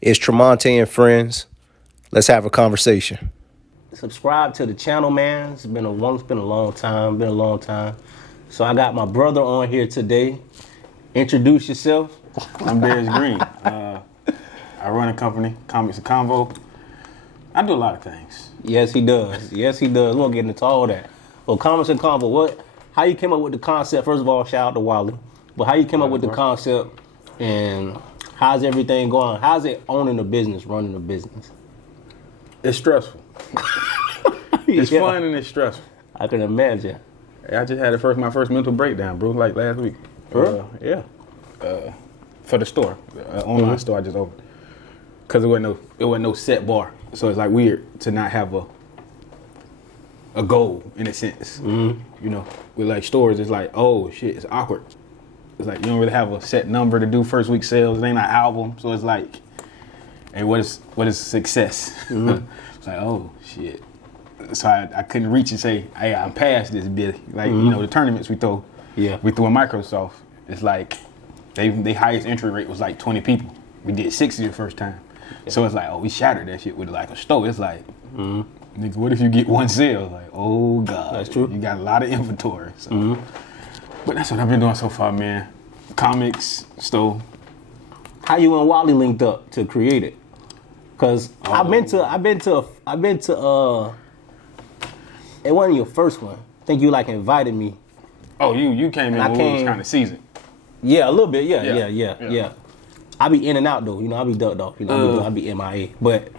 It's Tromonte and friends. Let's have a conversation. Subscribe to the channel, man. It's been a long time. So I got my brother on here today. Introduce yourself. I'm Darius Green. I run a company, Comics and Convo. I do a lot of things. Yes, he does. We're gonna get into all that. Well, Comics and Convo, how you came up with the concept? First of all, shout out to Wally. But how you came up with the concept and how's everything going? How's it owning a business, running a business? It's stressful. It's fun and it's stressful. I can imagine. I just had my first mental breakdown, bro, like last week. Yeah. For the store, online store I just opened. Cause it wasn't no set bar, so it's like weird to not have a goal in a sense. You know, with like stores, it's like, oh shit, it's awkward. It's like you don't really have a set number to do first week sales. It ain't an album, so it's like, hey, what is success? It's like, oh shit. So I couldn't reach and say, hey, I'm past this bit. Like you know, the tournaments we throw in Microsoft. It's like they highest entry rate was like 20 people. We did 60 the first time. Yeah. So it's like, oh, we shattered that shit with like a store. It's like, nigga, what if you get one sale? Like, oh God. That's true. You got a lot of inventory. So. But that's what I've been doing so far, man. Comics, store. How you and Wally linked up to create it? Cause I've been to it wasn't your first one. I think you like invited me. Oh, you came in when we was kind of seasoned. Yeah, a little bit. Yeah. I be in and out though. You know, I be ducked off. You know, I be MIA. But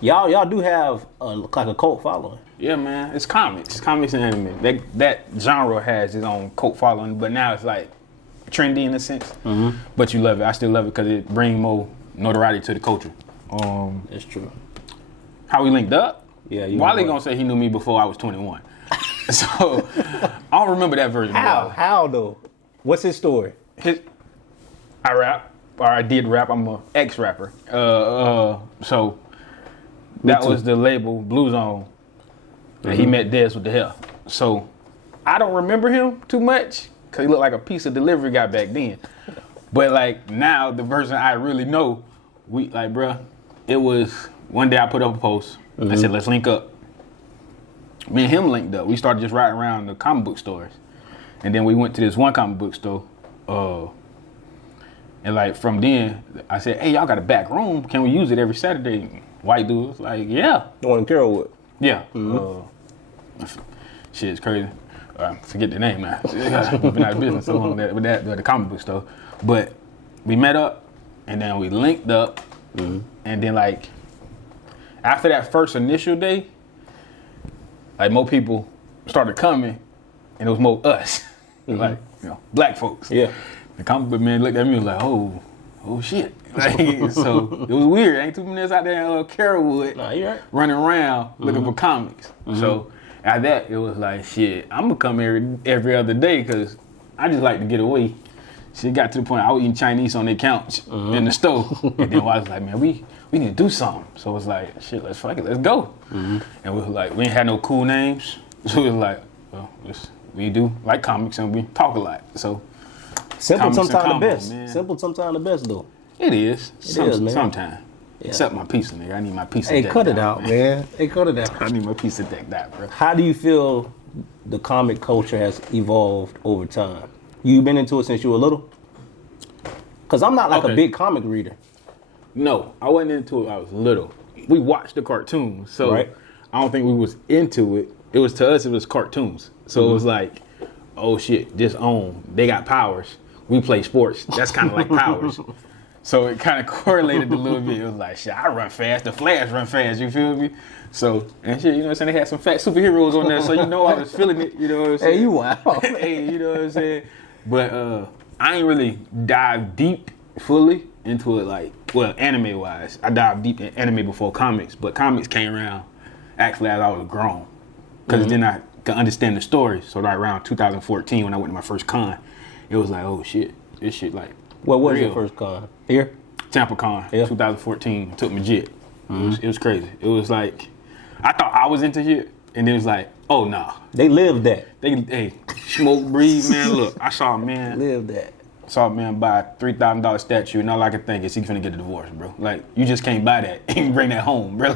y'all do have like a cult following. Yeah, man. It's comics and anime. That genre has its own cult following, but now it's like trendy in a sense. But you love it. I still love it because it brings more notoriety to the culture. It's true. How we linked up? Yeah, Wally gonna say he knew me before I was 21. So I don't remember that version. How though? What's his story? I rap, or I did rap. I'm a ex-rapper. So that was the label Blue Zone. And he met Dez with the hell. So I don't remember him too much because he looked like a piece of delivery guy back then. But like now, the version I really know, it was one day I put up a post. I said, let's link up. Me and him linked up. We started just riding around the comic book stores. And then we went to this one comic book store. And like from then, I said, hey, y'all got a back room. Can we use it every Saturday? White dude was like, yeah. The one in Carrollwood. Yeah. Shit, it's crazy. Forget the name now. We've been out of business so long with the comic book store. But we met up, and then we linked up, and then like after that first initial day, like more people started coming, and it was more us, like black folks. Yeah. The comic book man looked at me and was like, oh shit. Like, so it was weird. Ain't too many out there in Carrollwood running around looking for comics. So at that, it was like, shit, I'm gonna come every other day because I just like to get away. Shit got to the point I was eating Chinese on their couch in the store. And then I was like, man, we need to do something. So it was like, shit, let's go. And we was like, we ain't had no cool names. So it was like, well, we do like comics and we talk a lot. So simple sometimes the best. Man. Simple sometimes the best though. It is. Man. Sometimes. Yeah. Except my pizza, nigga. I need my pizza. Hey, cut it out, man. Hey, cut it out. I need my pizza decked out, bro. How do you feel the comic culture has evolved over time? You been into it since you were little? Cause I'm not like a big comic reader. No, I wasn't into it. I was little. We watched the cartoons, so I don't think we was into it. It was to us. It was cartoons, so it was like, oh shit, just own. They got powers. We play sports. That's kind of like powers. So it kind of correlated a little bit. It was like, shit, I run fast. The Flash run fast. You feel me? So, and shit, you know what I'm saying? They had some fat superheroes on there, so you know I was feeling it. You know what I'm saying? Hey, you wow. Hey, you know what I'm saying? But I ain't really dive deep fully into it like, well, anime-wise. I dived deep in anime before comics, but comics came around actually as I was grown. Because then I could understand the story. So right around 2014 when I went to my first con, it was like, oh shit, this shit like what was real. Your first con? Here? Tampa Con, 2014. Took me jit. It was crazy. It was like, I thought I was into shit, and then it was like, oh nah. They lived that. Hey, smoke, breathe, man. Look, I saw a man live that. saw a man buy a $3,000 statue, and all I could think is he's finna get a divorce, bro. Like, you just can't buy that and bring that home, bro.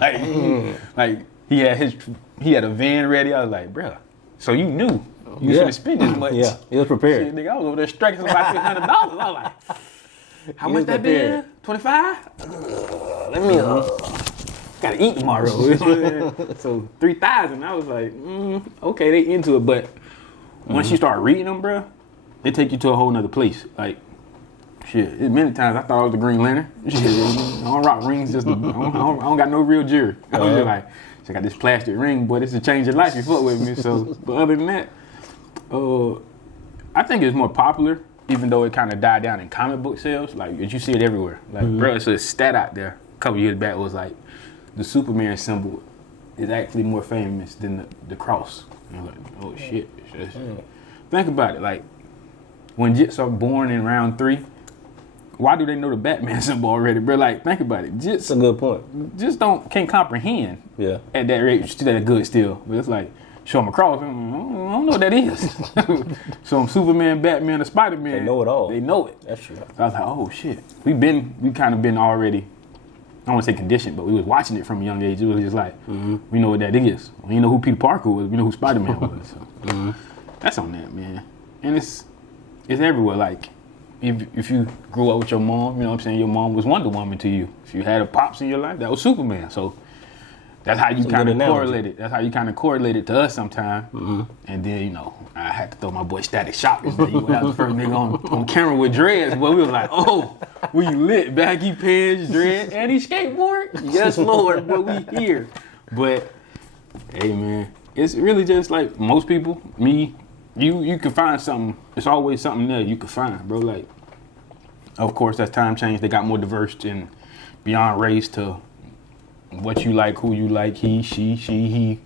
Like he had a van ready. I was like, bro, so you knew you was finna spend this much. Yeah, he was prepared. Shit, nigga, I was over there striking somebody $600. I was like, how much that been? 25? Let me gotta eat tomorrow. So 3,000. I was like, okay, they into it, but once you start reading them, bro, they take you to a whole nother place. Like, shit, many times I thought I was the Green Lantern. Shit, I don't rock rings, just I don't got no real jewelry. I was just like, I got this plastic ring, boy, this will change your life. You fuck with me. So, but other than that, I think it's more popular, even though it kind of died down in comic book sales. Like, you see it everywhere. Like, bro, it's a stat out there. A couple years back, it was like the Superman symbol is actually more famous than the cross. And I was like, oh shit. Think about it. Like, when Jits are born in round 3, why do they know the Batman symbol already, bro? Like, think about it. That's a good point. Just can't comprehend. Yeah. At that rate, still that good still. But it's like, show them a cross. I don't know what that is. Show them Superman, Batman, or Spider-Man. They know it all. They know it. That's true. So I was like, oh shit. We kind of been already, I don't want to say conditioned, but we was watching it from a young age. It was just like, we know what that is. We know who Peter Parker was. We know who Spider-Man was. So. That's on that, man. And it's everywhere. Like, if you grew up with your mom, you know what I'm saying, your mom was Wonder Woman to you. If you had a pops in your life, that was Superman. So that's how you kind of correlated. That's how you kind of correlated to us sometime. And then, you know, I had to throw my boy Static Shock in there. He was the first nigga on camera with dreads. But we was like, oh, we lit. Baggy pants, dreads, and he skateboard? Yes, Lord, but we here. But, hey, man, it's really just like most people, me, you can find something. It's always something there you can find, bro. Like, of course, as time changed, they got more diverse and beyond race to what you like, who you like, he, she, he.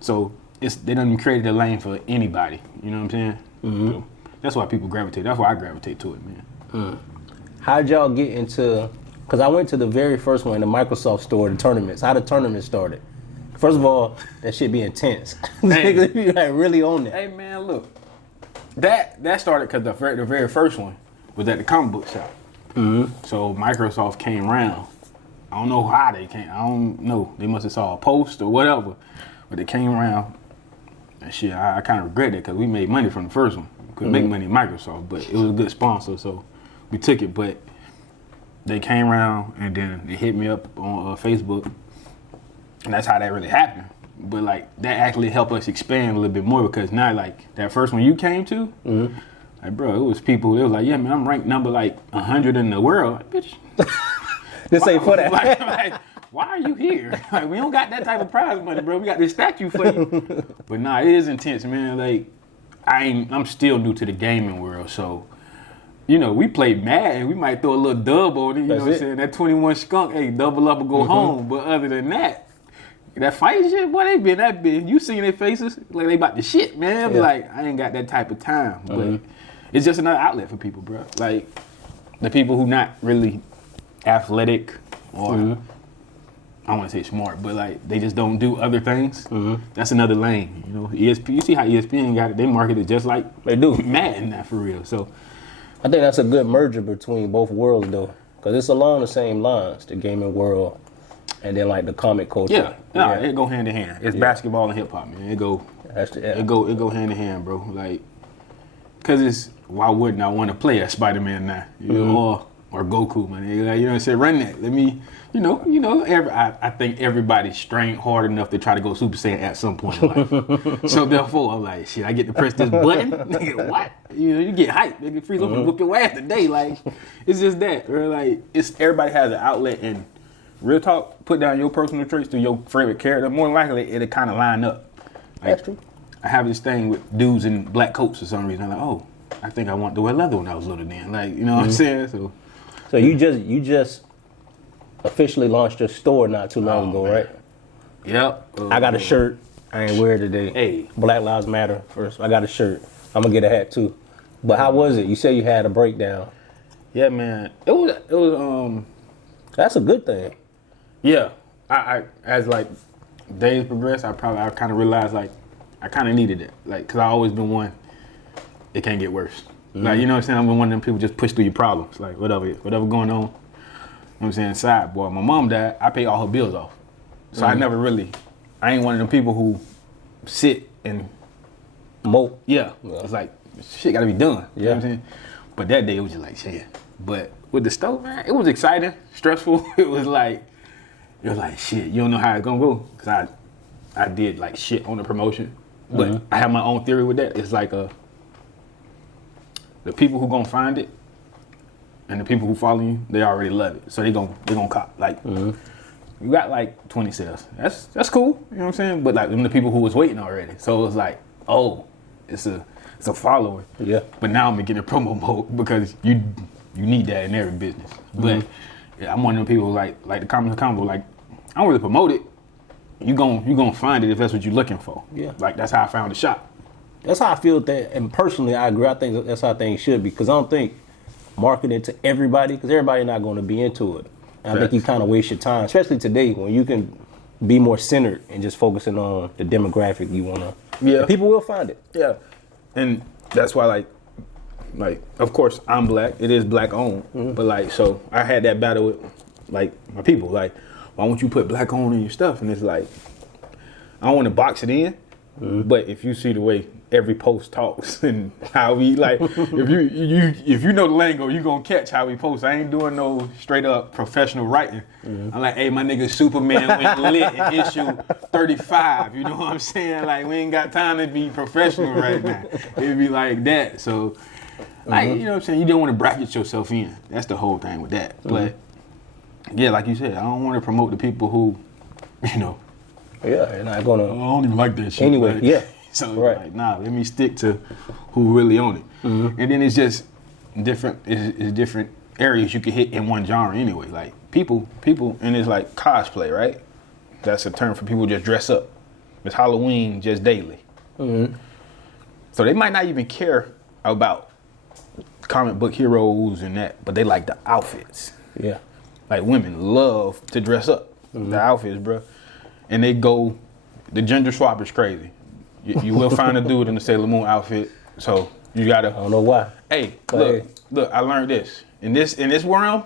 So they done created a lane for anybody. You know what I'm saying? So that's why people gravitate. That's why I gravitate to it, man. How'd y'all get into? Because I went to the very first one, the Microsoft store, the tournaments. How the tournament started? First of all, that shit be intense. Niggas be like really on that. Hey man, look, that started because the very first one was at the comic book shop. So Microsoft came around. I don't know how they came. I don't know. They must have saw a post or whatever, but they came around. And shit, I kind of regret it because we made money from the first one. We couldn't make money in Microsoft, but it was a good sponsor, so we took it. But they came around and then they hit me up on Facebook. And that's how that really happened. But like that actually helped us expand a little bit more because now like that first one you came to, like bro, it was people. It was like, yeah, man, I'm ranked number like 100 in the world, like, bitch. This ain't for that. like, why are you here? Like, we don't got that type of prize money, bro. We got this statue for you. But nah, it is intense, man. Like I'm still new to the gaming world, so. You know, we play Madden. We might throw a little dub on it. You know what I'm saying? That 21 skunk, hey, double up or go home. But other than that. That fight shit, boy, they been that big. You seen their faces like they about to shit, man. Yeah. Like, I ain't got that type of time. But it's just another outlet for people, bro. Like, the people who not really athletic or, I don't want to say smart, but like, they just don't do other things. That's another lane, you know. ESPN, you see how ESPN got it. They market it just like they do. Madden, not for real. So, I think that's a good merger between both worlds, though. Because it's along the same lines, the gaming world. And then like the comic culture. Yeah, it go hand in hand. It's basketball and hip hop, man. It go hand in hand, bro. Like, cause it's why wouldn't I want to play as Spider-Man now? You know, or Goku, man. Like, you know what I'm saying? Run that. Let me, I think everybody's strained hard enough to try to go Super Saiyan at some point in life. So therefore, I'm like, shit, I get to press this button. Nigga, what? You know, you get hyped. Nigga, freeze up and whoop your ass today. Like, it's just that. Or like, everybody has an outlet and. Real talk, put down your personal traits to your favorite character. More than likely, it'll kind of line up. Like, that's true. I have this thing with dudes in black coats for some reason. I'm like, oh, I think I want to wear leather when I was little then. Like, you know what I'm saying? So you just officially launched your store not too long ago, man. Right? Yep. I got a shirt. I ain't wear it today. Hey. Black Lives Matter first. I got a shirt. I'm going to get a hat too. But how was it? You said you had a breakdown. Yeah, man. It was That's a good thing. Yeah, I as like days progressed, I kind of realized like I kind of needed it, like because I always been one. It can't get worse. Like, you know what I'm saying? I'm one of them people just push through your problems. Like, whatever going on. You know what I'm saying? Side boy. My mom died. I paid all her bills off. So I ain't one of them people who sit and Mope. yeah. It's like, shit gotta be done. You know what I'm saying? But that day it was just like, shit. But with the stove, man, it was exciting, stressful. It was like, shit, you don't know how it's gonna go. Cause I did like shit on the promotion. But I have my own theory with that. It's like the people who gonna find it and the people who follow you, they already love it. So they gonna cop. Like you got like 20 sales. That's cool. You know what I'm saying? But like them the people who was waiting already. So it was like, oh, it's a follower. Yeah. But now I'm getting a promo mode because you need that in every business. But yeah, I'm one of them people like the Convo, like I don't really promote it. You gonna find it if that's what you're looking for. Yeah. Like that's how I found the shop. That's how I feel that, and personally, I agree. I think that's how things should be, because I don't think marketing to everybody, because everybody not going to be into it. And I think you kind of waste your time, especially today when you can be more centered and just focusing on the demographic you want to. Yeah. And people will find it. Yeah. And that's why like of course I'm black. It is black owned, but like so I had that battle with like my people. Like, why won't you put black owned in your stuff? And it's like I don't want to box it in, but if you see the way every post talks and how we like, if you know the lingo, you gonna catch how we post. I ain't doing no straight up professional writing. I'm like, hey, my nigga Superman went lit in issue 35. You know what I'm saying? Like, we ain't got time to be professional right now. It'd be like that. So, like, you know what I'm saying? You don't want to bracket yourself in. That's the whole thing with that. But yeah, like you said, I don't want to promote the people who, you know. Yeah, they're not gonna. I don't even like that shit. Anyway, like, yeah. So right. like, nah, let me stick to who really own it. And then it's just different. It's different areas you can hit in one genre anyway. Like people, and it's like cosplay, right? That's a term for people who just dress up. It's Halloween just daily. So they might not even care about comic book heroes and that, but they like the outfits. Yeah. Like women love to dress up. The outfits, bro. And they go, the gender swap is crazy. You will find a dude in the Sailor Moon outfit, so you gotta. I don't know why. Hey, look! I learned this. In this realm,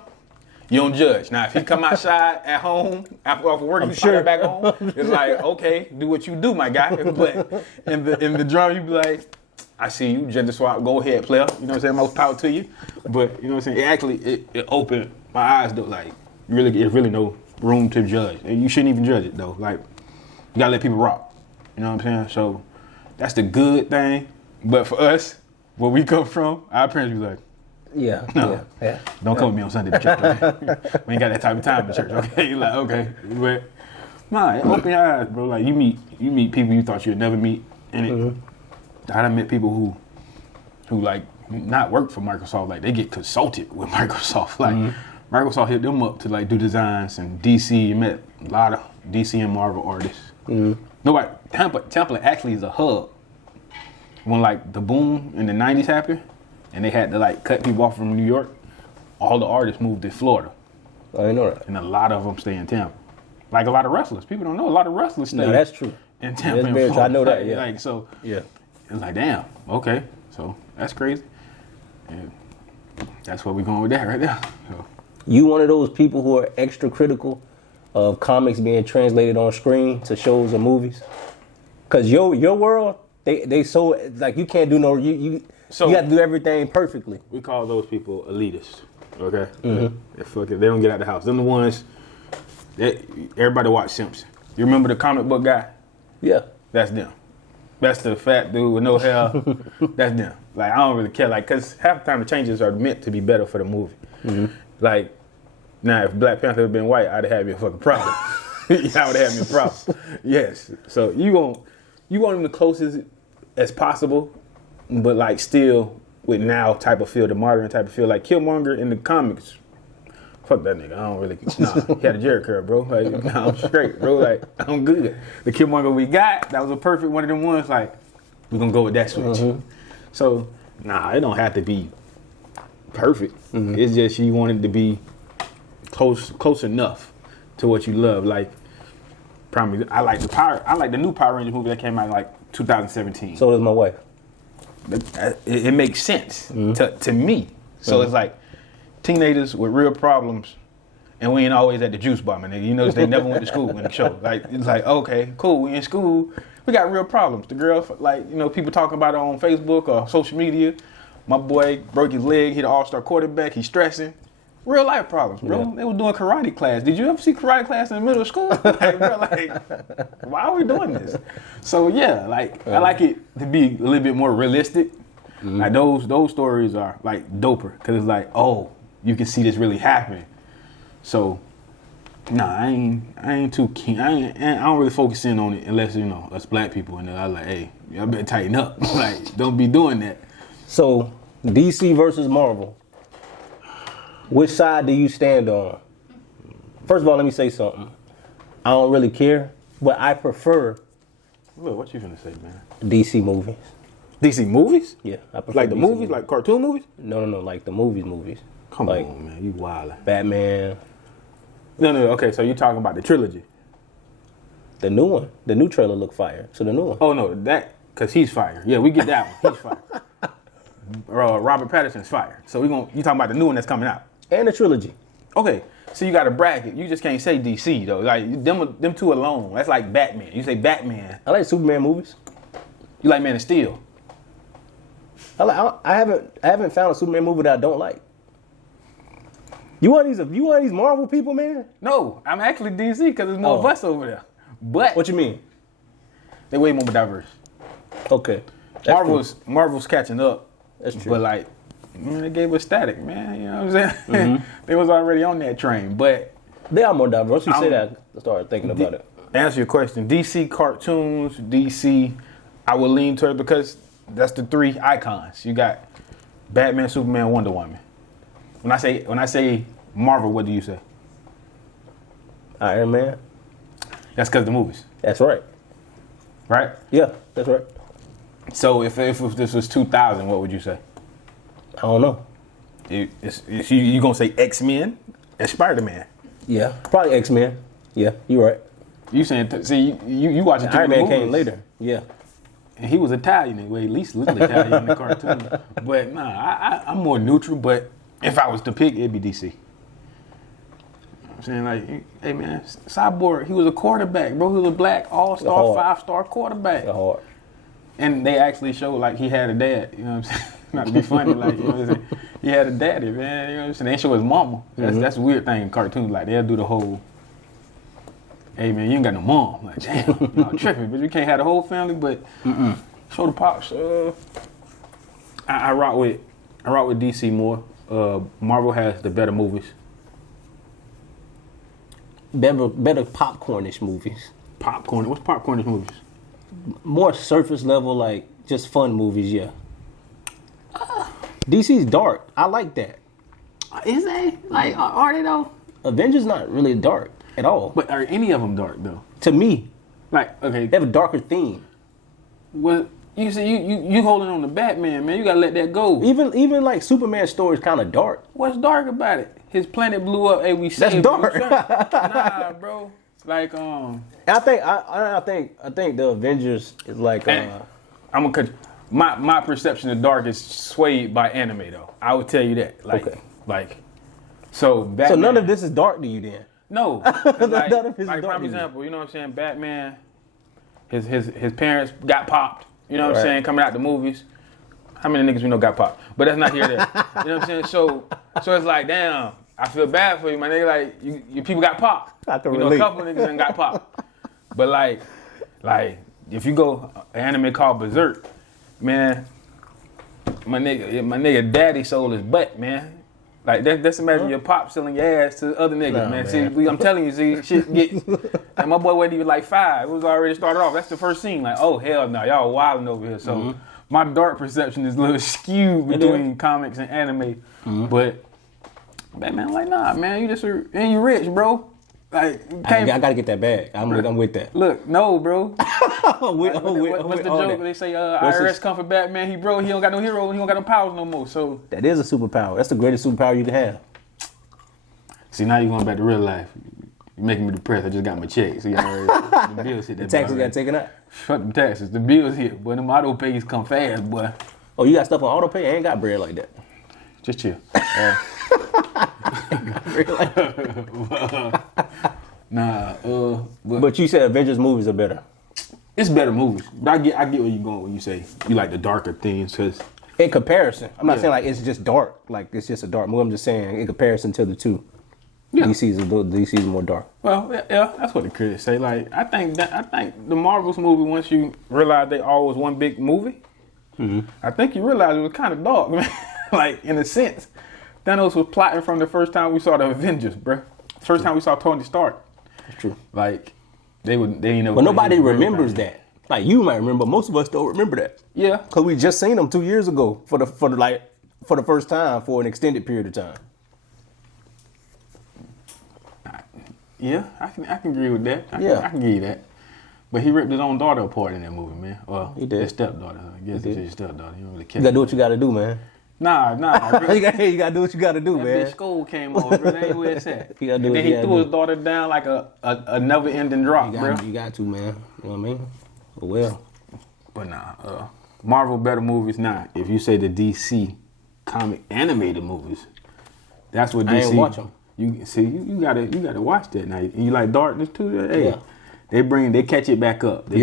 you don't judge. Now, if he come outside at home after off of work, you sure back home. It's like, okay, do what you do, my guy. But in the drum, you be like, I see you, gender swap. Go ahead, player. You know what I'm saying? Most power to you. But you know what I'm saying? It opened my eyes though. Like, it's really no room to judge. And you shouldn't even judge it though. Like, you gotta let people rock. You know what I'm saying? So that's the good thing. But for us, where we come from, our parents be like, yeah. Don't come with me on Sunday to church. Okay? We ain't got that type of time in church. Okay, you're like, okay, but nah, open your eyes, bro. Like you meet people you thought you'd never meet, and I done met people who like not work for Microsoft. Like they get consulted with Microsoft. Like Microsoft hit them up to like do designs, and DC met a lot of DC and Marvel artists. Nobody. Tampa actually is a hub. When like the boom in the 90s happened and they had to like cut people off from New York, all the artists moved to Florida. I didn't know that. And a lot of them stay in Tampa. Like a lot of wrestlers. People don't know a lot of wrestlers stay that's true. in Tampa. That's very true. I know that, yeah. Like so Yeah. it's like, damn, okay. So that's crazy. And that's where we're going with that right now. So. You one of those people who are extra critical of comics being translated on screen to shows or movies? Cause your world, they so like you can't do no you have to do everything perfectly. We call those people elitists. Okay? They don't get out the house. Them the ones that everybody watch Simpson. You remember the comic book guy? Yeah. That's them. That's the fat dude with no hair. That's them. Like I don't really care. Like, cause half the time the changes are meant to be better for the movie. Like, now if Black Panther had been white, I'd have had me a fucking problem. I would have had me a problem. Yes. So you want them the closest as possible, but like still with now type of feel, the modern type of feel. Like Killmonger in the comics, fuck that nigga. I don't really. Nah, he had a Jerry curl, bro. Like, nah, I'm straight, bro. Like, I'm good. The Killmonger we got, that was a perfect one of them ones. Like, we gonna go with that switch. So, nah, it don't have to be perfect. It's just you want it to be close enough to what you love. Like, probably, I like the new Power Rangers movie that came out in like 2017. So does my wife. it makes sense to me. So it's like teenagers with real problems, and we ain't always at the juice bar, my nigga. You notice they never went to school in the show. Like it's like, okay, cool, we in school, we got real problems. The girl, like, you know, people talking about it on Facebook or social media. My boy broke his leg, he the all-star quarterback, he's stressing. Real life problems, bro. Yeah. They were doing karate class. Did you ever see karate class in the middle of school? Like, bro, like, why are we doing this? So yeah, like I like it to be a little bit more realistic. Like those stories are like doper because it's like, oh, you can see this really happening. So, nah, I ain't too keen. I don't really focus in on it unless, you know, us black people, and I like, hey, y'all better tighten up. Like, don't be doing that. So, DC versus Marvel. Which side do you stand on? First of all, let me say something. I don't really care, but I prefer Look, what you finna say, man? DC movies. DC movies? Yeah, I prefer Like the DC movies, like cartoon movies? No, like the movies. Come like, on, man, you wildin'. Batman. No, okay, so you're talking about the trilogy. The new one. The new trailer looked fire. So the new one. Oh, no, that, because he's fire. Yeah, we get that one. He's fire. Robert Pattinson's fire. So you talking about the new one that's coming out. And the trilogy. Okay, so you got a bracket. You just can't say DC, though. Like, them two alone. That's like Batman. You say Batman. I like Superman movies. You like Man of Steel. I haven't found a Superman movie that I don't like. You want these Marvel people, man? No, I'm actually DC because there's more of us over there. But what you mean? They way more diverse. Okay. Marvel's catching up. That's true. But like, man, they gave us Static, man. You know what I'm saying? They was already on that train. But they are more diverse. You say that, I started thinking about it. Answer your question. DC cartoons, DC, I would lean toward because that's the three icons. You got Batman, Superman, Wonder Woman. When I say Marvel, what do you say? Iron Man. That's because of the movies. That's right. Right? Yeah, that's right. So if this was 2000, what would you say? I don't know. You gonna say X-Men and Spider-Man? Yeah, probably X-Men. Yeah, you're right. You saying? See, you watching Iron Man came later. Yeah. And he was Italian anyway. At least looked Italian in the cartoon. But nah, I'm more neutral. But if I was to pick, it'd be DC. I'm saying, like, hey man, Cyborg, he was a quarterback, bro. He was a black all-star, 5-star quarterback. Hard. And they actually showed like he had a dad. You know what I'm saying? Not to be funny, like, you know what I'm saying? He had a daddy, man. You know what I'm saying? They show his mama. That's a weird thing in cartoons. Like, they'll do the whole, hey man, you ain't got no mom. Like, damn, y'all tripping, but you can't have the whole family. But show the pops. I rock with DC more. Marvel has the better movies. Better popcornish movies. Popcorn. What's popcornish movies? More surface level, like just fun movies. Yeah. DC's dark. I like that. Is they? Like, are they though? Avengers not really dark at all. But are any of them dark though? To me, like, okay, they have a darker theme. Well, you see, you holding on to Batman, man. You gotta let that go. Even like Superman's story is kind of dark. What's dark about it? His planet blew up. Hey, we saved. That's dark. Nah, bro. Like, I think the Avengers is like. I'm gonna cut. My perception of dark is swayed by anime, though. I would tell you that. Like, okay. Like, so Batman. So none of this is dark to you then? No. Like, none of this like is dark for example, you know what I'm saying? Batman. His parents got popped. You know what I'm saying? Coming out the movies. How many niggas we know got popped? But that's not here there. You know what I'm saying? So it's like, damn, I feel bad for you, my nigga. Like, your people got popped. I can you know, relate. a couple niggas done got popped. But like, if you go an anime called Berserk, man, my nigga daddy sold his butt, man. Like, that's imagine your pop selling your ass to other niggas, Nah, man. man. See, I'm telling you, see, shit get. And my boy wasn't even like 5. It was already started off. That's the first scene. Like, oh hell no, y'all wilding over here. So my dark perception is a little skewed between comics and anime. But Batman, like, nah, man, and you rich, bro. Like, I gotta get that bag. I'm with that. Look, no, bro. What's the joke? They say IRS come for Batman. He broke. He don't got no hero. He don't got no powers no more. So that is a superpower. That's the greatest superpower you can have. See, now you're going back to real life. You're making me depressed. I just got my check. See, the bills hit that. The taxes got taken out. Fuck the taxes. The bills hit. Boy, them auto pays come fast, boy. Oh, you got stuff on auto pay? I ain't got bread like that. Just chill. But you said Avengers movies are better. It's better movies. But I get where you're going when you say you like the darker things, because In comparison, I'm not saying like it's just dark, like it's just a dark movie. I'm just saying in comparison to the two, DC's more dark. well, yeah, that's what the critics say. Like I think the Marvel's movie, once you realize they all was one big movie, I think you realize it was kind of dark, man. Like in a sense, Thanos was plotting from the first time we saw the Avengers, bro. First time we saw Tony Stark. That's true. Like they ain't never. But nobody remembers that. Like you might remember, most of us don't remember that. Yeah, Cause we just seen them 2 years ago for the first time for an extended period of time. yeah, I can agree with that. I can give you that. But he ripped his own daughter apart in that movie, man. Well, He did. His stepdaughter. I guess it's his stepdaughter. You don't really care. You gotta do what you gotta do, man. Nah. you gotta do what you gotta do, That man. bitch school came on, bro. That ain't where it's at. You gotta do And what then you he gotta threw do. his daughter down like a never-ending drop, bro. You got to, man. You know what I mean? But well, But nah, Marvel better movies. Nah, if you say the DC comic animated movies, that's what DC. I ain't watch 'em. You see, you gotta watch that now. You like darkness too? Hey, Yeah. they catch it back up. They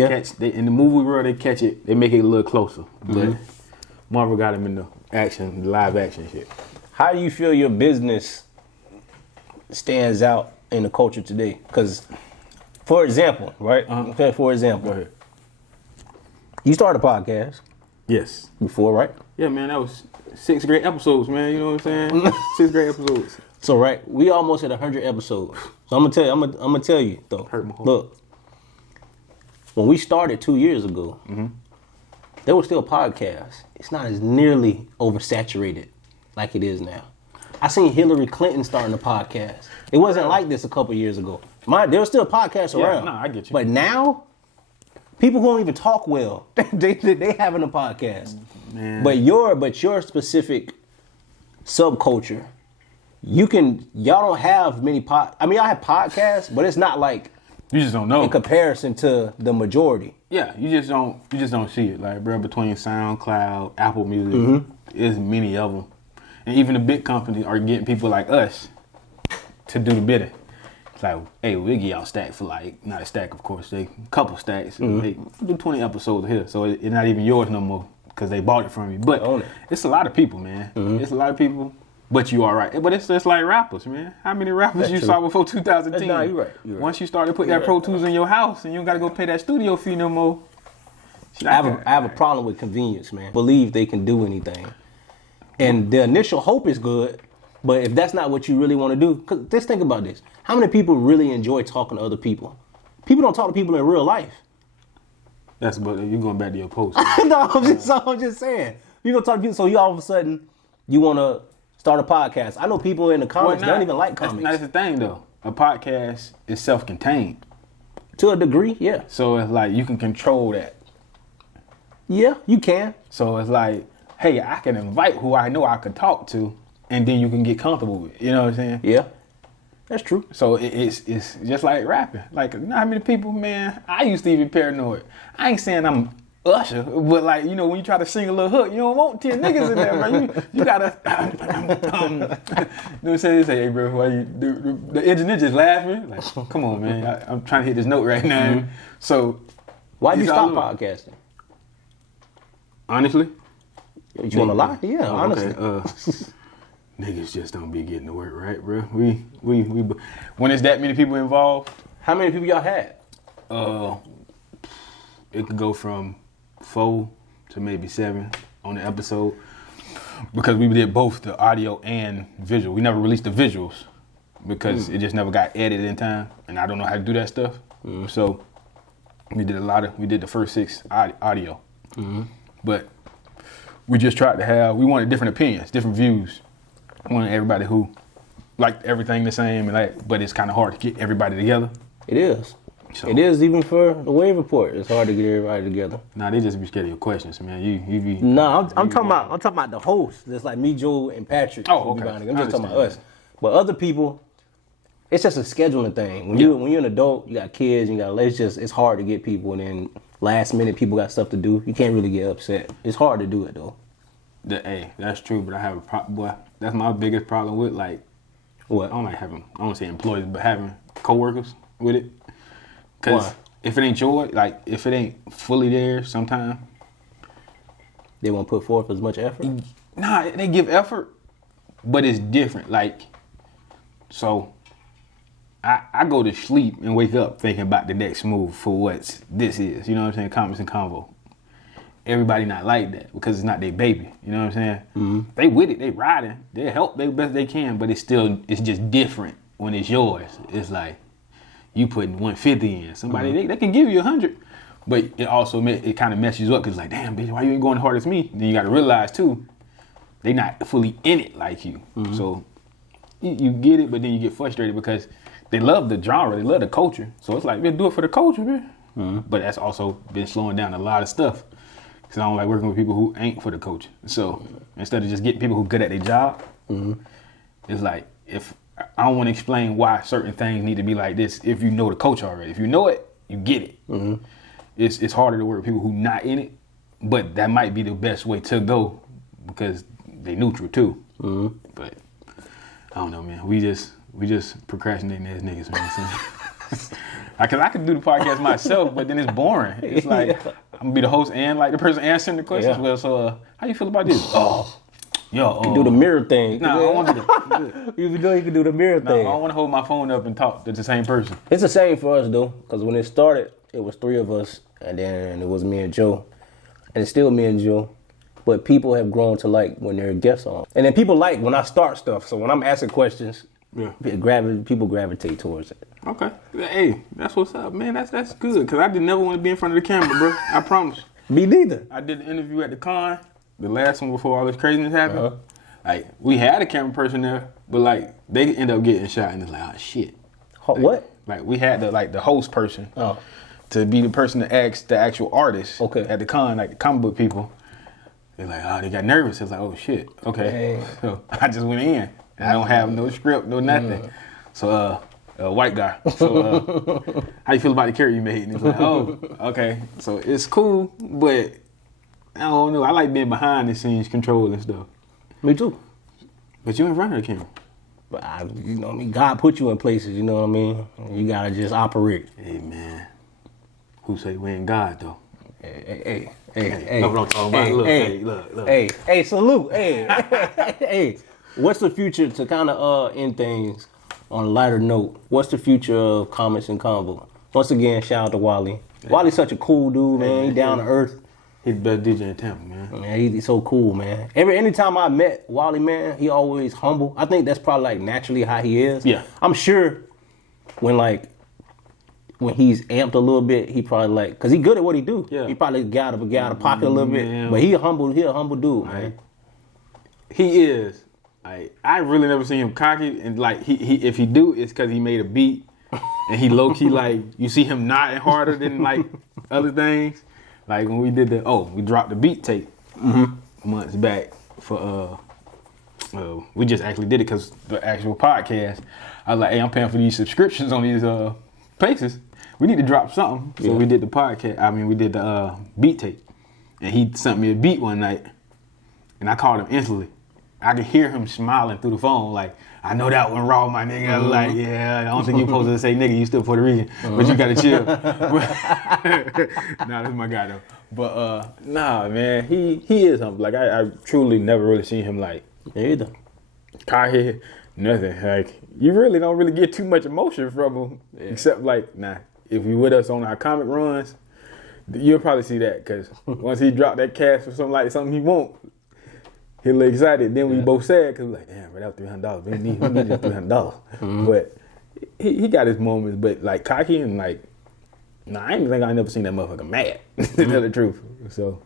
in the movie world, they catch it. They make it a little closer. But Marvel got them in the live action shit. how do you feel your business stands out in the culture today? Because, for example, right? Okay, for example, Go ahead. you started a podcast Yes. before, right? Yeah, man, that was 6 great episodes, man. You know what I'm saying? 6 great episodes. So, right, we almost hit 100 episodes. So I'm gonna tell you though. Hurt my heart. Look, when we started 2 years ago, there was still podcasts. It's not as nearly oversaturated like it is now. I seen Hillary Clinton starting a podcast. It wasn't like this a couple years ago. There was still podcasts around. no, I get you. But now, people who don't even talk well, they having a podcast. Man. But your specific subculture, y'all don't have many I mean, I have podcasts, but it's not like You just don't know. in comparison to the majority. Yeah, you just don't see it. Like, bro, between SoundCloud, Apple Music, there's many of them. And even the big companies are getting people like us to do the bidding. It's like, hey, we'll give y'all a stack for like, not a stack, of course, a couple stacks. Hey, do 20 episodes here. So it's not even yours no more because they bought it from you. But Own it. it's a lot of people, man. It's a lot of people. But you all right. But it's just like rappers, man. How many rappers That's you true. saw before 2010? Nah, you're right. Once you started putting that Pro Tools in your house and you don't got to go pay that studio fee no more. I have a problem with convenience, man. Believe they can do anything. And the initial hope is good, but if that's not what you really want to do, because just think about this. How many people really enjoy talking to other people? People don't talk to people in real life. That's but you going back to your post. No, I'm just saying. You don't talk to people, so you all of a sudden, you want to start a podcast. I know people in the comics, they don't even like comics. That's the thing, though. A podcast is self-contained. To a degree, yeah. So it's like you can control that. Yeah, you can. So it's like, hey, I can invite who I know I could talk to, and then you can get comfortable with it. You know what I'm saying? Yeah, that's true. So it's just like rapping. Like, you know how many people, man, I used to even paranoid. I ain't saying I'm Usher, but like, you know, when you try to sing a little hook, you don't want 10 niggas in there, bro. You gotta, you know what I'm saying? They say, hey, bro, why you, the engineer just laughing. Like, come on, man, I'm trying to hit this note right now. So, Why did you it's stop all- podcasting? Honestly? You want to lie? Yeah, Oh, honestly. okay, niggas just don't be getting to work, right, bro? We when there's that many people involved, How many people y'all had? it could go from 4 to maybe 7 on the episode because we did both the audio and visual. We never released the visuals because it just never got edited in time, and I don't know how to do that stuff. So we did the first 6 audio, but we just tried to we wanted different opinions, different views. We wanted everybody who liked everything the same, but it's kind of hard to get everybody together. It is. So, It is even for the wave report. It's hard to get everybody together. Nah, they just be scared of your questions, man. You be. No, I'm talking about the host. It's like me, Joe, and Patrick. Oh, who be okay. behind it. I'm just I talking about understand us. But other people, it's just a scheduling thing. When you're an adult, you got kids, it's hard to get people, and then last minute people got stuff to do. You can't really get upset. It's hard to do it though. That's true, but I have a problem. Boy, that's my biggest problem with like, What? I don't like having, I don't say employees, but having coworkers with it. Cause if it ain't yours, like if it ain't fully there, sometimes They won't put forth as much effort. nah, they give effort, but it's different. Like, so I go to sleep and wake up thinking about the next move for what this is. You know what I'm saying? Comments and Convo. Everybody not like that because it's not their baby. You know what I'm saying? Mm-hmm. They with it, they riding, they help they best they can, but it's just different when it's yours. It's like you putting 150 in. Somebody they can give you 100, but it also it kind of messes you up because like, damn bitch, why you ain't going as hard as me? Then you got to realize too, they not fully in it like you. Mm-hmm. So you get it, but then you get frustrated because they love the genre, they love the culture. So it's like, man, do it for the culture, man. Mm-hmm. But that's also been slowing down a lot of stuff. Because I don't like working with people who ain't for the culture. So instead of just getting people who good at their job, it's like, if I don't want to explain why certain things need to be like this if you know the culture already. If you know it, you get it. Mm-hmm. It's harder to work with people who not in it, but that might be the best way to go because they neutral too. Mm-hmm. But I don't know, man. We just procrastinating as niggas, man. Cause I could do the podcast myself, but then it's boring. It's like I'm gonna be the host and like the person answering the questions. Yeah. Well, so how you feel about this? You can do the mirror thing. Nah, I don't want to. You can do the mirror thing. I don't want to hold my phone up and talk to the same person. It's the same for us though, because when it started, it was 3 of us, and then it was me and Joe, and it's still me and Joe. But people have grown to like when they're guests on, and then people like when I start stuff. So when I'm asking questions, people gravitate towards it. Okay. Hey, that's what's up, man. That's good. Because I did never want to be in front of the camera, bro. I promise. Me neither. I did the interview at the con, the last one before all this craziness happened. Uh-huh. Like, we had a camera person there, but, like, they end up getting shot, and it's like, oh, shit. Like, what? Like, we had the host person to be the person to ask the actual artist at the con, like the comic book people. They're like, oh, they got nervous. It's like, oh, shit. Okay. Hey. So I just went in. I don't have no script, no nothing. So, white guy. So, how you feel about the character you made? And he's like, oh, okay. So it's cool, but I don't know. I like being behind the scenes, controlling stuff. Me too. But you in front of the camera. But you know what I mean? God put you in places, you know what I mean? You gotta just operate. Hey, man. Who say we ain't God, though? Hey. Look what I'm talking about. Look. Hey, salute. Hey. What's the future, to kind of end things on a lighter note, what's the future of Comments and Convo? Once again, shout out to Wally. Hey. Wally's such a cool dude, man. He down to earth. He's the best DJ in Tampa, man. Man, he's so cool, man. Anytime I met Wally, man, he always humble. I think that's probably like naturally how he is. Yeah. I'm sure when he's amped a little bit, he probably like, because he good at what he do. Yeah. He probably got out of pocket a little bit. But he a humble dude, man. He is. I really never seen him cocky, and like he if he do, it's because he made a beat, and he low key like you see him nodding harder than like other things. Like when we did we dropped the beat tape months back for we just actually did it because the actual podcast. I was like, hey, I'm paying for these subscriptions on these places. We need to drop something. So we did the podcast. I mean, we did the beat tape, and he sent me a beat one night, and I called him instantly. I could hear him smiling through the phone, like, I know that one raw, my nigga. I was like, yeah, I don't think you're supposed to say nigga, you still Puerto Rican, but you gotta chill. Nah, that's my guy though. But nah, man, he is humble. Like I truly never really seen him like either. Cocky, nothing. Like you really don't really get too much emotion from him, except like, if you with us on our comic runs, you'll probably see that because once he dropped that cash for something he won't. He look excited. Then we both sad because we like, damn, bro, that was $300. We need just $300. But he got his moments. But like cocky and like, I ain't think I never seen that motherfucker mad. To tell the truth. So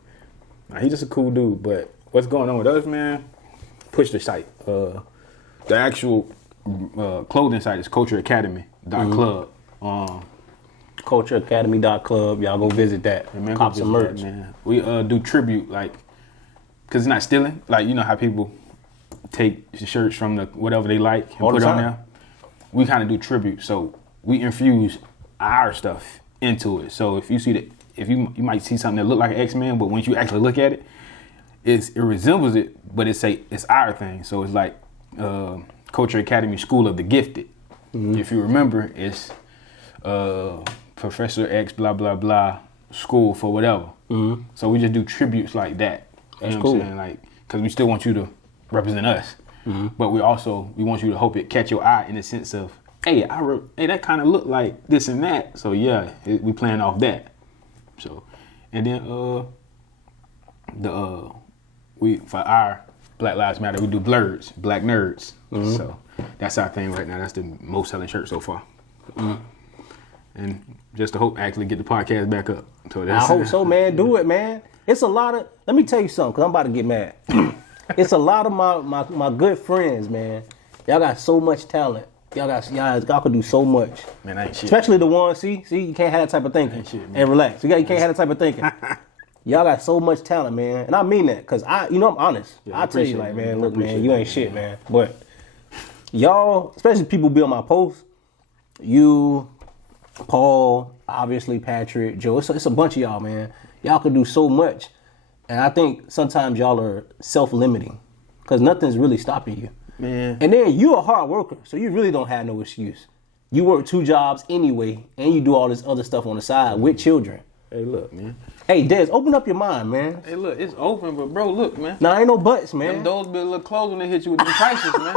he's just a cool dude. But what's going on with us, man? Push the site. The actual clothing site is cultureacademy.club. Cultureacademy.club. Y'all go visit that. Cop some merch. That, man. We do tribute like. Because it's not stealing. Like, you know how people take shirts from whatever they like and put it on there? We kind of do tribute. So we infuse our stuff into it. So if you see you might see something that look like an X-Men, but once you actually look at it, it resembles it, but it's our thing. So it's like Culture Academy School of the Gifted. If you remember, it's Professor X blah blah blah school for whatever. So we just do tributes like that. That's what cool. I'm saying? Like, because we still want you to represent us, but we want you to hope it catch your eye in the sense of, hey, that kind of look like this and that. So yeah, we playing off that. So, and then we for our Black Lives Matter, we do blurs, Black Nerds. So that's our thing right now. That's the most selling shirt so far. And just to hope actually get the podcast back up. So I hope so, man. Do it, man. It's a lot of. Let me tell you something, cause I'm about to get mad. It's a lot of my good friends, man. Y'all got so much talent. Y'all could do so much. Man, I ain't shit. Especially the ones. See, you can't have that type of thinking. Ain't shit, man. And relax. You can't have that type of thinking. Y'all got so much talent, man, and I mean that, cause I'm honest. Yeah, I tell you, appreciate like, it, man, man. look, man, Appreciate you it, ain't shit, man. But y'all, especially people be on my posts, you, Paul, obviously Patrick, Joe. It's a bunch of y'all, man. Y'all could do so much, and I think sometimes y'all are self-limiting, cause nothing's really stopping you. Man. And then you're a hard worker, so you really don't have no excuse. You work 2 jobs anyway, and you do all this other stuff on the side with children. Hey, look, man. Hey, Des, open up your mind, man. Hey, look, it's open, but bro, look, man. Nah, ain't no buts, man. Them doors be a little closed when they hit you with the prices, man.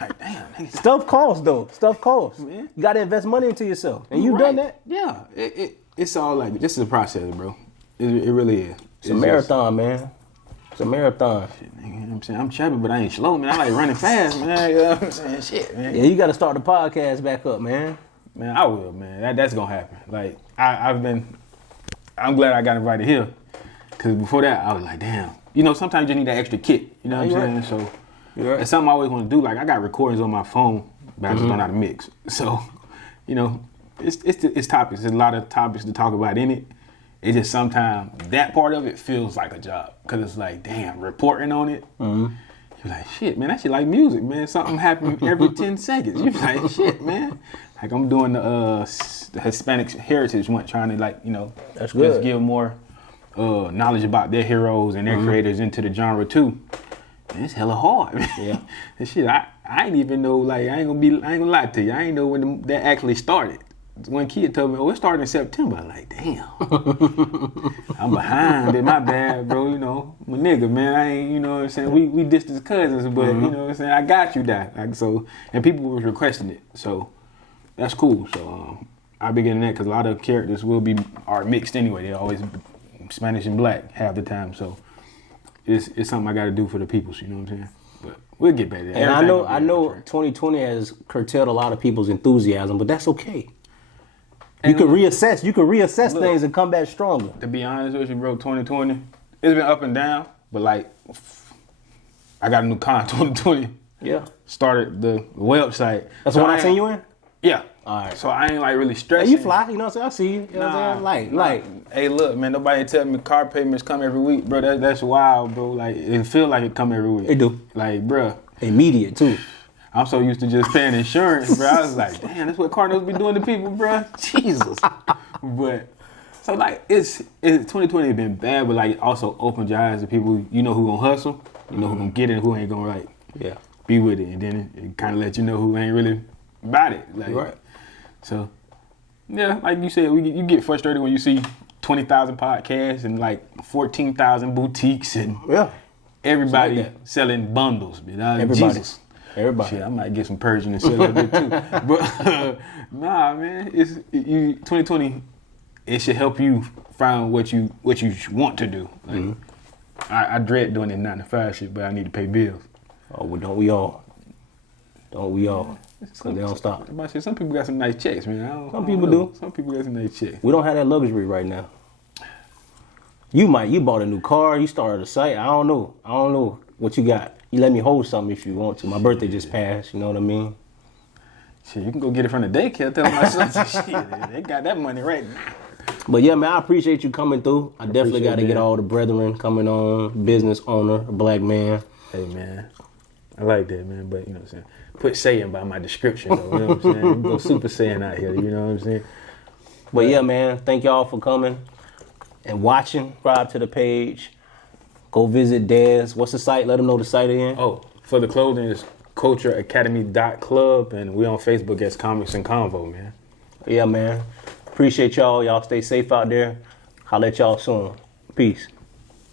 Like, damn, nigga. Stuff costs, though. Stuff costs. Man. You got to invest money into yourself. And you've done that? Yeah. It's all like, this is a process, bro. It really is. It's a marathon, man. It's a marathon. You know what I'm saying? I'm chubby, but I ain't slow, man. I like running fast, man. You know what I'm saying? Shit, man. Yeah, you got to start the podcast back up, man. Man, I will, man. That's going to happen. Like, I'm glad I got invited here. Because before that, I was like, damn. You know, sometimes you just need that extra kick. You know what I'm saying? So, Right. it's something I always want to do. Like, I got recordings on my phone, but I just don't know how to mix. So, you know, it's topics. There's a lot of topics to talk about in it. It's just sometimes that part of it feels like a job. Because it's like, damn, reporting on it. You're like, shit, man, that shit like music, man. Something happens every 10 seconds. You're like, shit, man. Like, I'm doing the Hispanic Heritage one, trying to, like, you know, That's good. just give more knowledge about their heroes and their creators into the genre, too. Man, it's hella hard, man. Yeah. And shit, I ain't even know, like, I ain't gonna lie to you. I ain't know when that actually started. One kid told me, oh, it started in September. I'm like, damn. I'm behind in my bad, bro. You know, my nigga, man. I ain't, you know what I'm saying? We distant cousins, but, you know what I'm saying? I got you that. Like, so, and people was requesting it. So, that's cool. So, I'll be getting that because a lot of characters are mixed anyway. They're always Spanish and black half the time. So, it's something I got to do for the people. You know what I'm saying? But we'll get better. And I know 2020 has curtailed a lot of people's enthusiasm, but that's okay. You can reassess things and come back stronger. To be honest with you, bro, 2020, it's been up and down, but like, I got a new car in 2020. Yeah. Started the website. That's the one I seen you in? Yeah. All right. So I ain't like really Hey, stressing. you fly, you know what I'm saying? I see you. You know what I'm saying? Like. Hey, look, man, nobody tell me car payments come every week, bro. That's wild, bro. Like, it feel like it come every week. It do. Like, bro. Immediate, too. I'm so used to just paying insurance, bro. I was like, damn, that's what Cardinals be doing to people, bro. Jesus. But, so like, it's 2020 been bad, but like, also opened your eyes to people, you know, who gonna hustle, you know, who gonna get it, and who ain't gonna, like, be with it. And then it kind of let you know who ain't really about it. Like, Right. So, yeah, like you said, you get frustrated when you see 20,000 podcasts and like 14,000 boutiques and everybody like selling bundles. Man. Everybody. Jesus. Everybody. Shit, I might get some Persian and sell that bit too. But nah, man, 2020. It should help you find what you want to do. Like, I dread doing that 9 to 5 shit, but I need to pay bills. Oh, well, don't we all? Don't we all? Because they don't stop. Some people got some nice checks, man. Some people do. Some people got some nice checks. We don't have that luxury right now. You bought a new car, you started a site. I don't know what you got. You let me hold something if you want to. My birthday just passed, you know what I mean? Shit, you can go get it from the daycare. Tell my son, shit, they got that money right now. But yeah, man, I appreciate you coming through. I definitely got to get all the brethren coming on. Business owner, a black man. Hey, man. I like that, man. But, you know what I'm saying? Put Saiyan by my description, though. You know what I'm saying? You go Super Saiyan out here. You know what I'm saying? But yeah, man, thank y'all for coming and watching. Subscribe to the page. Go visit Dez. What's the site? Let them know the site again. Oh, for the clothing is cultureacademy.club, and we on Facebook as Comics and Convo, man. Yeah, man. Appreciate y'all. Y'all stay safe out there. Holla at y'all soon. Peace.